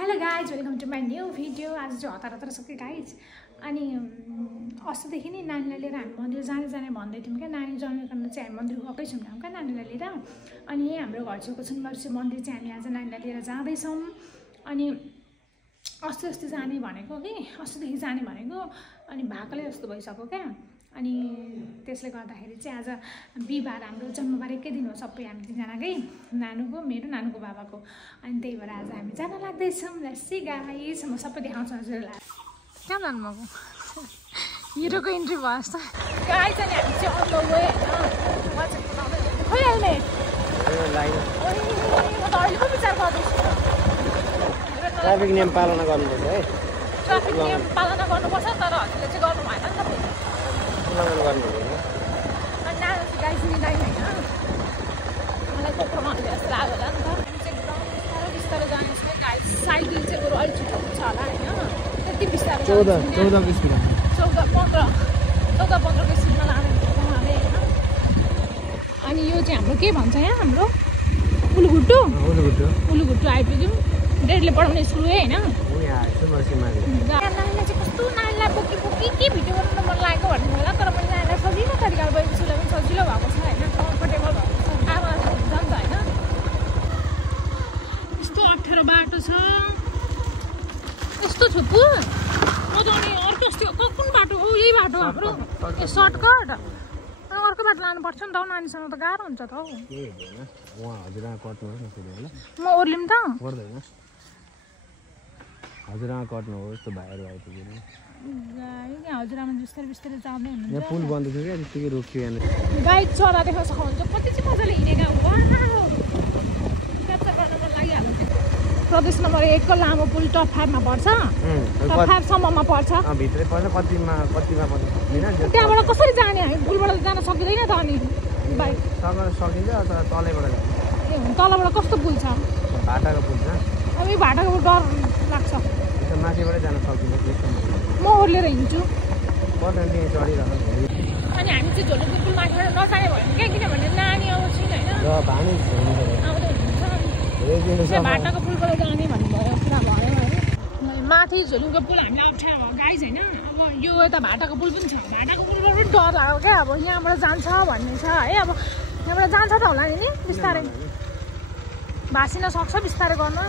Hello guys, welcome to my new video. आज चाहिँ हतार सके गाइज। अनि अस्तिदेखि नै नानीलाई लिएर हामी मन्दिर जाने भन्दै थियौँ क्या। नानी जन्मेको कारण चाहिँ हामी मन्दिर गएकै छौँ क्या नानीलाई लिएर। अनि यही हाम्रो घर छेउको सुनबर्सी मन्दिर चाहिँ हामी आज नानीलाई लिएर जाँदैछौँ। अनि अस्ति जाने भनेको कि अस्तिदेखि जाने भनेको, अनि भाकलै जस्तो भइसक्यो क्या। अनि त्यसले गर्दाखेरि चाहिँ आज बिहिबार हाम्रो जन्मबार एकै दिन हो सबै हामी तिनजनाकै, नानुको, मेरो, नानुको बाबाको। अनि त्यही भएर आज हामी जान लाग्दैछौँ। लेट्स गाइस, म सबै देखाउँछु हजुरलाई। कहाँ जानुभएको? हिरोको इन्ट्री भयो जस्तो गाइस। अनि हामी चाहिँ अन द वे होइन, खोइ हेल्मेट म त अहिले पो विचार गर्दैछु। ट्राफिक नियम पालना गर्नुपर्छ है। ट्राफिक नियम पालना गर्नुपर्छ, तर हजुरले चाहिँ गर्नु भएन नि त। उल्लङ्घन गर्नु हुँदैन। अनि नानु चाहिँ गाई सुनिँदैन होइन, मलाई कोक्रो भन्नु जस्तो लाग्यो होला नि त। हामी चाहिँ एकदम बिस्तारो जाने छ गाई। साइकल चाहिँ बरु अलिक छिटो हुन्छ होला होइन, त्यति बिस्तारो 14 को स्पिड 14-15 को स्पिडमा लाने उहाँले होइन। अनि यो चाहिँ हाम्रो के भन्छ यहाँ, हाम्रो उलुघुट्टु आइपुग्यौँ। डेडले पढाउने स्कुल होइन। नानीलाई चाहिँ कस्तो, नानीलाई बोकी के भिडियो बनाउनु मन लागेको भन्नु होला। तर मैले नानीलाई सजिलो तरिकाले गएको छु, पनि सजिलो भएको छ होइन, कम्फर्टेबल भएको छ। आमालाई हुन्छ नि त होइन। यस्तो अप्ठ्यारो बाटो छ, यस्तो छुप्पु म त। अनि अर्को कुन बाटो हो? यही बाटो हाम्रो सर्टकट। अर्को बाटो लानुपर्छ नि त हौ, नानीसँग त गाह्रो हुन्छ त हौ। म ओर्लिम त हजुरआमा कट्नु हो यस्तो भाइहरू आइपुग्यो नि। हजुरआमा बिस्तारै जाँदै हुनुहुन्छ। यहाँ पुल बन्द थियो क्या, त्यतिकै रोकियो यहाँ। गाई चरा देख्न सक्नुहुन्छ, कति चाहिँ मजाले हिँडेका हो। क्याप्चर गर्न मन लागिहाल्यो। प्रदेश नम्बर 1 को लामो पुल टप 5 मा पर्छ, टप 5 सम्ममा पर्छ। भित्रै पर्छ, कतिमा पर्छ सक्दैन। त्यहाँबाट कसरी जाने? हामी पुलबाट जान सकिँदैन त। अनि बाइक सकिन्छ, तर तलैबाट जान्छ। ए तलबाट कस्तो पुल छ? भाटाको पुल छ। अब यो भाटाको डर लाग्छ। माथिबाट जान सकिन्छ। म ओर्लेर हिँड्छु। चढिरहनु। अनि हामी चाहिँ झोलुङको पुल माथिबाट नजाने भयो क्या, किनभने नानी अब छैन होइन। भाटाको पुलबाट जाने भन्नुभयो, कुरा भयो होइन। माथि झोलुङको पुल हामीलाई अप्ठ्यारो भयो गाइज होइन। अब यो यता भाटाको पुल पनि छ, भाटाको पुलबाट पनि डर लाग्यो क्या। अब यहाँबाट जान्छ भन्ने छ है। अब यहाँबाट जान्छ त होला नि बिस्तारै, भाँसिन सक्छ बिस्तारै गर्नु।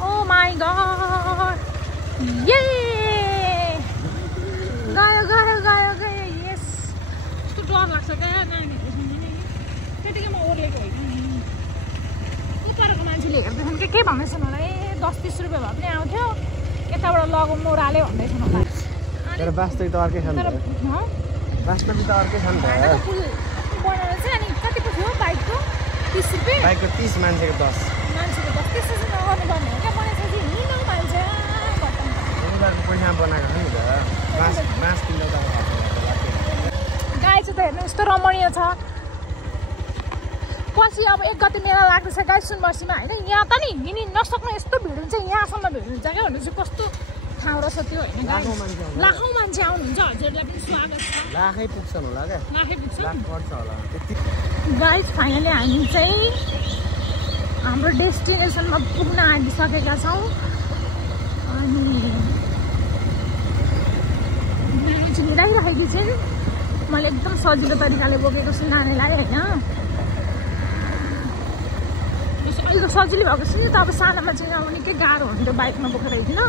ओ माई गॉड, ये गयो यस। यस्तो डर लाग्छ क्या नानीहरू सुन्दैन कि। त्यतिकै म ओर्लेको होइन। परको मान्छेले हेर्दैछन् के भन्दैछन् होला, 10-30 रुपियाँ भए पनि आउँथ्यो, यताबाट लगौँ मोराले भन्दैछन् होला। तर वास्तविक त अर्कै छ नि त। वास्तविक त अर्कै छ नि त। पुल बनाएर चाहिँ अनि कतिको थियो बाइकको? 30 रुपियाँ। बाइकको 30, मान्छेको 10। मान्छेको 10। त्यसो चाहिँ नगर्नुपर्ने हो क्या। बनाइसकेपछि हिँड्नु मान्छे उनीहरूको पैसा बनाएको छ नि त। बाँस किन्दा त गाई चाहिँ त हेर्नु यस्तो रमणीय छ। पछि अब 1 गते मेला लाग्दैछ गाई सुनबर्सीमा होइन। यहाँ त नि हिँडि नसक्नु यस्तो भिड हुन्छ, यहाँसम्म भिड हुन्छ क्या। भनेपछि कस्तो ठाउँ रहेछ त्यो होइन। लाखौँ मान्छे आउनुहुन्छ, हजुरलाई पनि स्वागत छ। लाखै पुग्छन् होला क्या, लाखै पुग्छ पर्छ होला। गाइज फाइनली हामी चाहिँ हाम्रो डेस्टिनेसनमा पुग्न आइसकेका छौँ। अनि नानी चाहिँ हिँडाइरहेकी छिन्। मैले एकदम सजिलो तरिकाले बोकेको छु नानीलाई होइन। अहिले त सजिलो भएको छु नि त। अब सानोमा चाहिँ अब निकै गाह्रो हुन्थ्यो बाइकमा बोकेर हिँड्न।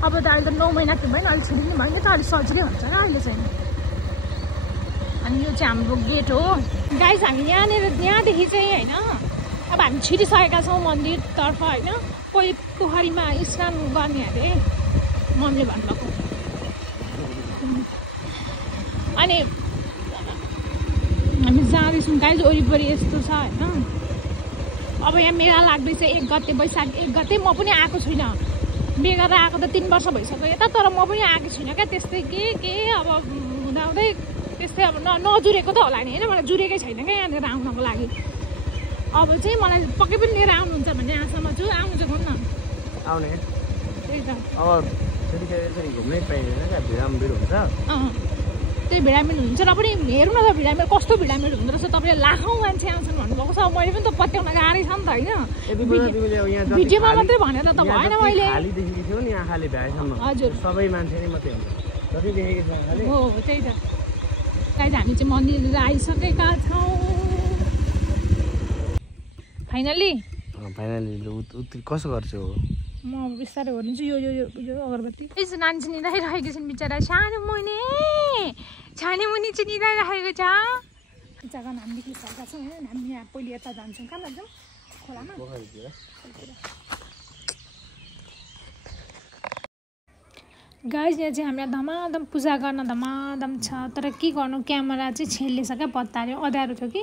अब त अहिले त 9 महिनाको भयो नि, अलिक छिरिनु भयो नि त, अलिक सजिलै हुन्छ क्या अहिले चाहिँ। अनि यो चाहिँ हाम्रो गेट हो गाइज। हामी यहाँदेखि चाहिँ होइन, अब हामी छिरिसकेका छौँ मन्दिरतर्फ होइन। कोही पोखरीमा स्नान गर्ने अरे मम्मीले भन्नुभएको। अनि हामी जाँदैछौँ गाइज। वरिपरि यस्तो छ होइन। अब यहाँ मेला लाग्दैछ 1 गते, वैशाख 1 गते। म पनि आएको छुइनँ, बेगर आएको त 3 वर्ष भइसक्यो यता। तर म पनि आएको छुइनँ क्या। त्यस्तै के अब हुँदाहुँदै त्यस्तै अब नजुरेको त होला नि होइन। मलाई जुरेकै छैन क्या यहाँनिर आउनको लागि। अब चाहिँ मलाई पक्कै पनि लिएर आउनुहुन्छ भन्ने आशामा छु। आउनु चाहिँ भन्नु आउने त्यही त। अब घुम्नै पाइँदैन क्या, भिड हुन्छ। त्यही भिडामिड हुन्छ र पनि हेर्नु न त भिडामिड कस्तो भिडामिड हुँदो रहेछ तपाईँले लाखौँ मान्छे आउँछन् भन्नुभएको छ मैले पनि त पत्याउन गाह्रै छ नि त होइन भिडियोमा मात्रै भनेर त भएन मैले हजुर सबै मान्छे नै मात्रै हुन्छ जति देखेको छ खाली हो त्यही त गाइज हामी चाहिँ मन्दिर आइसकेका छौँ फाइनली कसो गर्छु म बिस्तारै हेर्छु यो अगरबत्ती यसो नानी चाहिँ निदाइरहेको छन् बिचरा सानो मुनि चाहिँ निदाइरहेको छ जग्गा नाम निक्लिसकेका छौँ होइन हामी यहाँ पहिले यता जान्छौँ कहाँ जान्छौँ खोलामा गाइज यहाँ चाहिँ हामीलाई धमाधम पूजा गर्न धमाधम छ तर के गर्नु क्यामेरा चाहिँ छेलिएछ क्या पत्ताले अँध्यारो थियो कि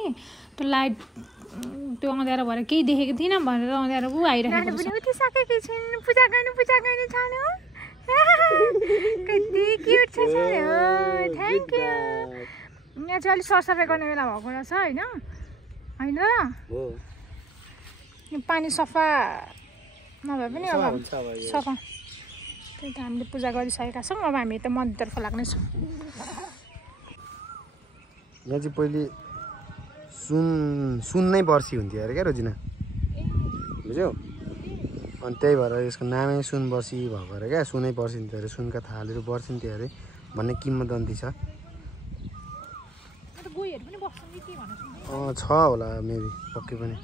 त्यो लाइट त्यो अँध्यारो भएर केही देखेको थिइनँ भनेर अँध्यारो आइरहेको छ उठिसकेकी छिन् पूजा गर्नु छानु कति क्युट छ थ्याङ्क यू यहाँ चाहिँ अलिक सरसफाइ गर्ने बेला भएको रहेछ होइन होइन यो पानी सफा नभए पनि अब सफा त्यही त हामीले पूजा गरिसकेका छौँ अब हामी त मन्दिरतर्फ लाग्नेछौँ यहाँ चाहिँ पहिले सुन नै बर्सी हुन्थ्यो अरे क्या रोजिना बुझ्यौ अनि त्यही भएर यसको नामै सुन बर्सी भएको अरे क्या सुनै पर्सिन्थ्यो अरे सुनका थालहरू पर्सिन्थ्यो अरे भन्ने किम्वदन्ती छ छ होला मेबी पक्कै पनि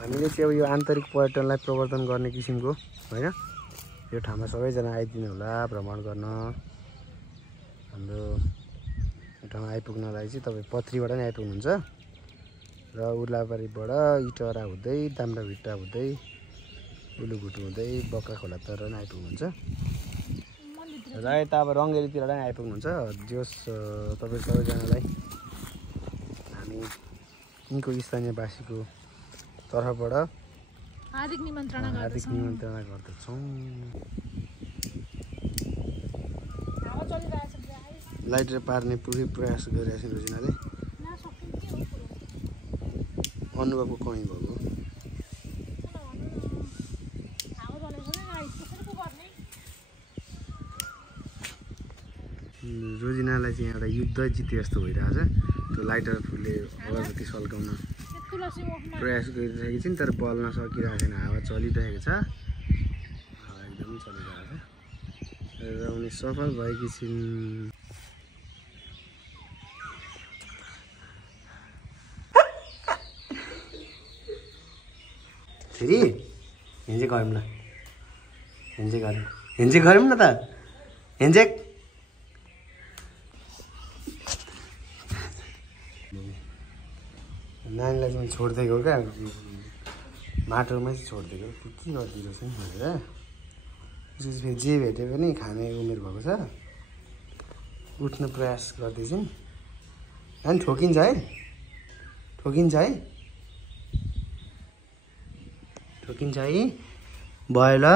हामीले चाहिँ अब यो आन्तरिक पर्यटनलाई प्रवर्धन गर्ने किसिमको होइन यो ठाउँमा सबैजना आइदिनु होला भ्रमण गर्न हाम्रो यो ठाउँमा आइपुग्नलाई चाहिँ तपाईँ पथरीबाट नै आइपुग्नुहुन्छ र उर्लाबारीबाट इटरा हुँदै दाम्राभिट्टा हुँदै उलुघुटु हुँदै बक्रा खोला तर नै आइपुग्नुहुन्छ र यता अब रङ्गेलीतिर नै आइपुग्नुहुन्छ जस तपाईँ सबैजनालाई हामी यिनको स्थानीयवासीको तर्फबाट हार्दिक निमन्त्रणा गर्दछौँ लाइट पार्ने पुरै प्रयास गरिरहेको छ रोजिनाले अनुभवको कमी भएको रोजिनालाई चाहिँ एउटा युद्ध जिते जस्तो भइरहेछ त्यो लाइटर फुलले अलिकति सल्काउन प्रयास गरिरहेको छिन् तर बल्न सकिरहेको छैन हावा चलिरहेको छ हावा एकदमै चलिरहेको छ र उनी सफल भएकी छिन् फेरि हिँड्दै गरौँ न हिँड्दै गरौँ न त हिँड्दै नानीलाई चाहिँ छोड्दै गयो क्या माटोमै चाहिँ छोड्दै गयो के गरिदिएको छ नि भनेर त्यसपछि फेरि जे भेट्यो पनि खाने उमेर भएको छ उठ्न प्रयास गर्दैछन् अनि ठोकिन्छ है भयो ल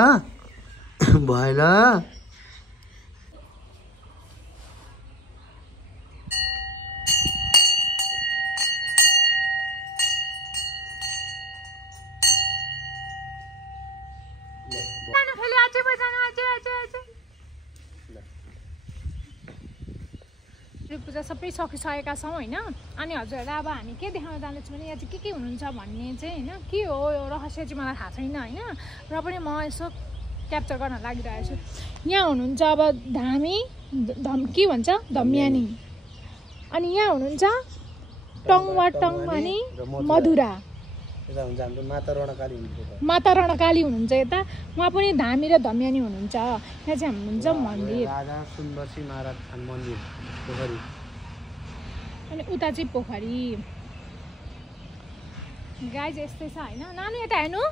पूजा सबै सकिसकेका छौँ होइन अनि हजुरहरूलाई अब हामी के देखाउन जाँदैछौँ भने यहाँ चाहिँ के हुनुहुन्छ भन्ने चाहिँ होइन के हो यो रहस्य चाहिँ मलाई थाहा छैन होइन र पनि म यसो क्याप्चर गर्न लागिरहेको छु यहाँ हुनुहुन्छ अब के भन्छ धम्यानी अनि यहाँ हुनुहुन्छ टङवाटङ अनि मधुरा माता रणकाली हुनुहुन्छ यता उहाँ पनि धामी र धम्यानी हुनुहुन्छ यहाँ चाहिँ हुनुहुन्छ मन्दिर अनि उता चाहिँ पोखरी गाई चाहिँ यस्तै छ होइन नानी यता हेर्नु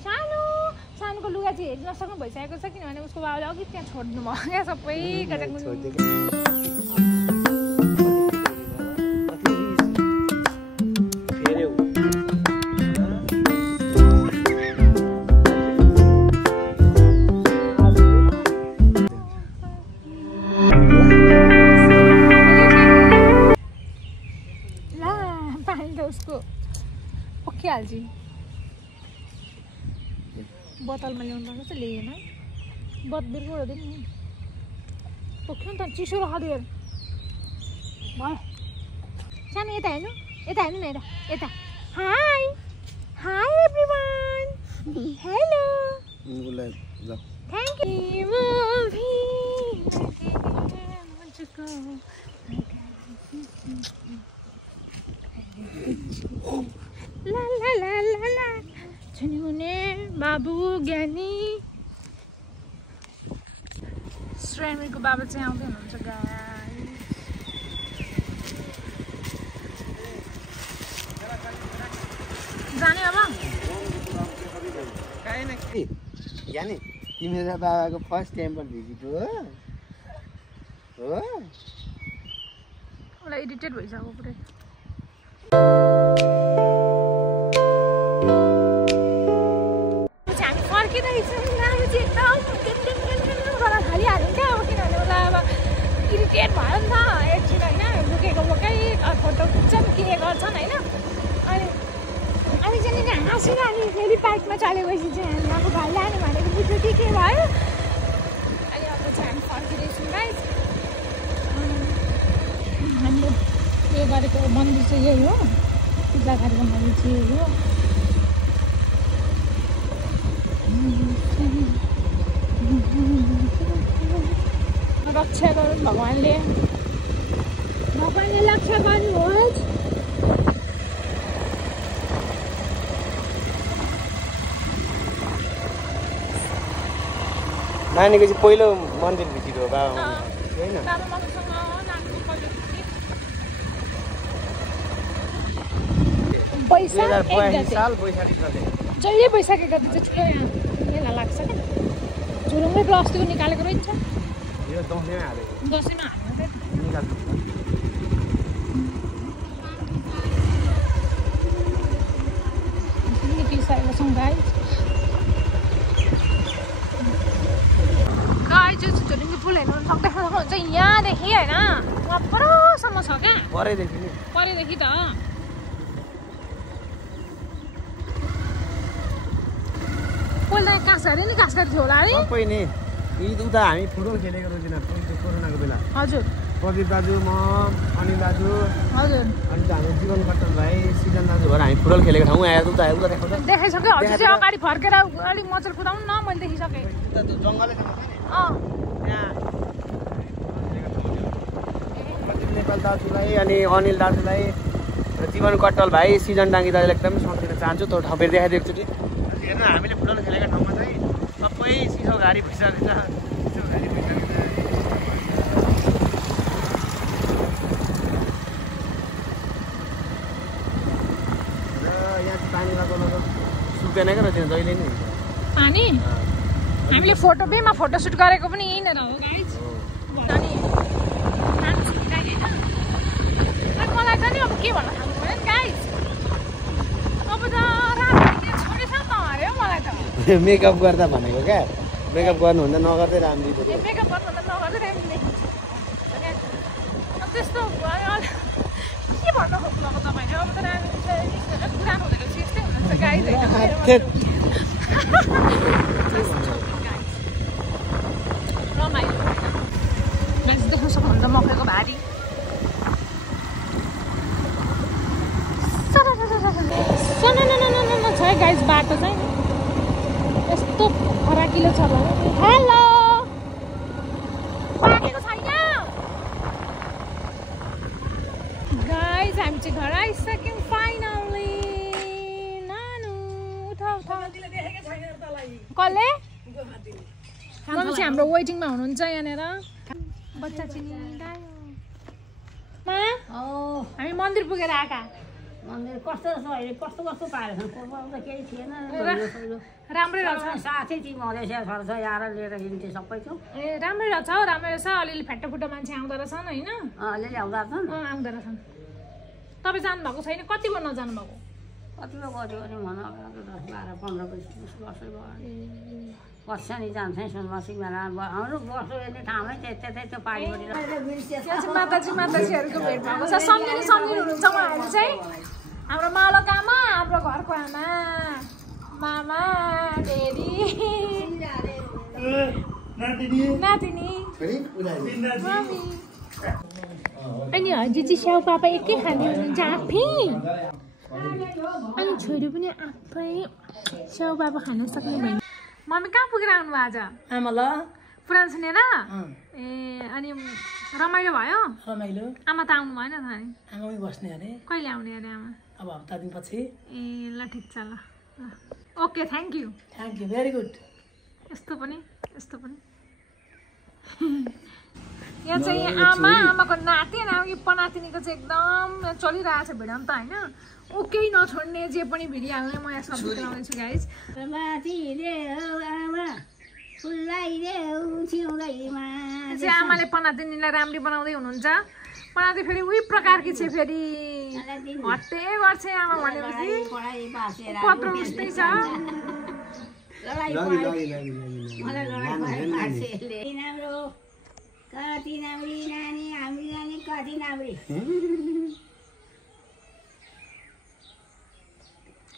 सानोको लुगा चाहिँ हेर्नु नसक्नु भइसकेको छ किनभने उसको बाबाले अघि त्यहाँ छोड्नु भयो क्या सबै हाल्छ बोतलमा ल्याउनु पर्छ त ल्याएन बत्बिरको दिनु नि पोख्यो नि त चिसो राखिदियो भयो सानो यता हेर्नु न यता यता high high everyone hello thank you ला ला ला ला ला छुने बाबु ज्ञानी श्रेणीको बाबा चाहिँ आउँदै हुनुहुन्छ जाने अब ज्ञानी तिम्रो बाबाको फर्स्ट टेम्पल भिजिट हो मलाई इरिटेट भइसक्यो पुरै हामी फर्किँदैछौँ नानी चाहिँ एकदम खालिहाल्यो क्या अब किनभने उसलाई अब इरिटेट भयो नि त एकछिन होइन लुकेको बोकै फोटो खिच्छन् के गर्छन् होइन अनि चाहिँ हाँसेर अनि फेरि पार्कमा चलेपछि चाहिँ हामी अब घर लाने भनेको बुझ्यो कि के भयो अनि अब चाहिँ हामी फर्किँदैछौँ गाइस हामीले उयो गरेको मन्दिर चाहिँ यही हो पूजा गरेको मन्दिर चाहिँ यही हो रक्षा गरौँ भगवान्ले रक्षा गर्नुहोस् नानीको चाहिँ पहिलो मन्दिर भिजिट हो बाबा होइन जहिले बैशाख 1 गते चाहिँ ठुलो यहाँ मेला लाग्छ क्या झुरुङ्गै प्लास्टिकको निकालेको रहेछ दसैँमा निकालिसकेको छौँ गाई चाहिँ झुरुङ्गे फुल हेर्नु सक्नुहुन्छ यहाँदेखि होइन वहाँ परसम्म छ क्या परेदेखि त पहिला घाँस अरे नि घाँस काट्थ्यो होला है सबै नि उता हामी फुटबल खेलेको रहेछ कोरोनाको बेला हजुर प्रदीप दाजु म अनिल दाजु हजुर अनि त हाम्रो जीवन कट्टन भाइ सिजन दाजु भएर हामी फुटबल खेलेको ठाउँ आएर उता देखाइसक्यो हजुर चाहिँ अगाडि फर्केर अलिक मचल कुदाउनु न मैले देखिसकेँ जङ्गलै नेपाल दाजुलाई अनि अनिल दाजुलाई जीवन कट्टल भाइ सिजन डाङ्गी दाजुलाई एकदमै सम्झिन चाहन्छु त्यो ठाउँ फेरि देखाइदिएको छु हेर्नु हामीले फुटबल खेलेको ठाउँमा चाहिँ सबै सिसो गाडी भइसकेको छ सुकेन क्या रहेछ जहिले नै पानी हामीले फोटो बेमा फोटोसुट गरेको पनि यहीँनिर हो गाइज अनि मलाई त नि अब के भन्न थाल्नु पऱ्यो नि गाइज अब त राम्ररी छोडेछ त अरे हौ मलाई त मेकअप गर्दा भनेको क्या मेकअप गर्नुभन्दा नगर्दै राम्री मेकअप गर्नुभन्दा नगर्दै राम्री त्यस्तो के भन्न खोज्नुभएको तपाईँले अब त राम्री पुरानो हुँदै रहेछ यस्तै हुनुहुन्छ गाइज रमाइलो मान्छे देख्न सक्नुहुन्छ मकैको भारी छ गाइज बाटो चाहिँ यस्तो फराकिलो छ भने हेलो पाकेको छैन गाइज हामी चाहिँ घर आइसक्यौँ फाइनली नानु उठा कसले मम्मी चाहिँ हाम्रो वेटिङमा हुनुहुन्छ यहाँनिर बच्चा चिनिँदायो हामी मन्दिर पुगेर आएका मन्दिर कस्तो छ अहिले कस्तो पारेको छ त केही थिएन राम्रै रहेछ साथै टिम मधेसिया छ यहाँ लिएर हिँड्थे सबै थियो ए राम्रै रहेछ हौ राम्रै रहेछ अलिअलि फ्याटो मान्छे आउँदो रहेछन् होइन अलिअलि आउँदा रहेछन् आउँदो रहेछन् तपाईँ जानुभएको छैन कति भयो नजानु भएको कतिमा गऱ्यो भने भन 10, 12, 15 वर्ष भयो वर्षनी जान्छ सुनवासी मेला हाम्रो वर्ष हेर्ने ठाउँमै त्यो पारिपट्टि माताजीहरूको भेट भएको छ सम्झिनु हुनुहुन्छ उहाँहरू चाहिँ हाम्रो मालोको आमा हाम्रो घरको आमा मामा डेडी नातिनी मम्मी अनि हजुर चाहिँ स्याउ पापा एकै खाँदै हुनुहुन्छ आफै अनि छोरी पनि आफै स्याउ पापा खान सक्ने भयो मम्मी कहाँ पुगेर आउनु भयो आज आमा ल पुरानो सुनेर ए अनि रमाइलो भयो रमाइलो आमा त आउनु भएन त अनि आमामै बस्ने अरे कहिले आउने अरे आमा अब हप्ता दिनपछि ए ल ठिक छ ल okay thank you very good यस्तो पनि यहाँ चाहिँ आमाको नाति अनि पनातिनीको चाहिँ एकदम चलिरहेको छ भिडियो त होइन ओके नछोड्ने जे पनि भिडियो हाल्ने म यहाँ सब्जी बनाउँदैछु गाइज चाहिँ आमाले पनातिनीलाई राम्ररी बनाउँदै हुनुहुन्छ पनाति फेरि उही प्रकारकी चाहिँ फेरि हट्टे गर्छ आमा भनेपछि कत्रो उस्तै छ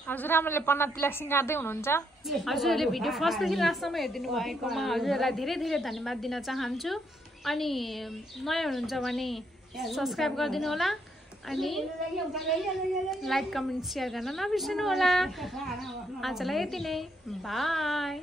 हजुरआमाले पनातिलाई सिँगार्दै हुनुहुन्छ हजुरहरूले भिडियो फर्स्टदेखि लास्टसम्म हेरिदिनु भएकोमा हजुरहरूलाई धेरै धेरै धन्यवाद दिन चाहन्छु अनि नयाँ हुनुहुन्छ भने सब्सक्राइब गरिदिनु होला अनि लाइक कमेन्ट सेयर गर्न नबिर्सनु होला आजलाई यति नै बाई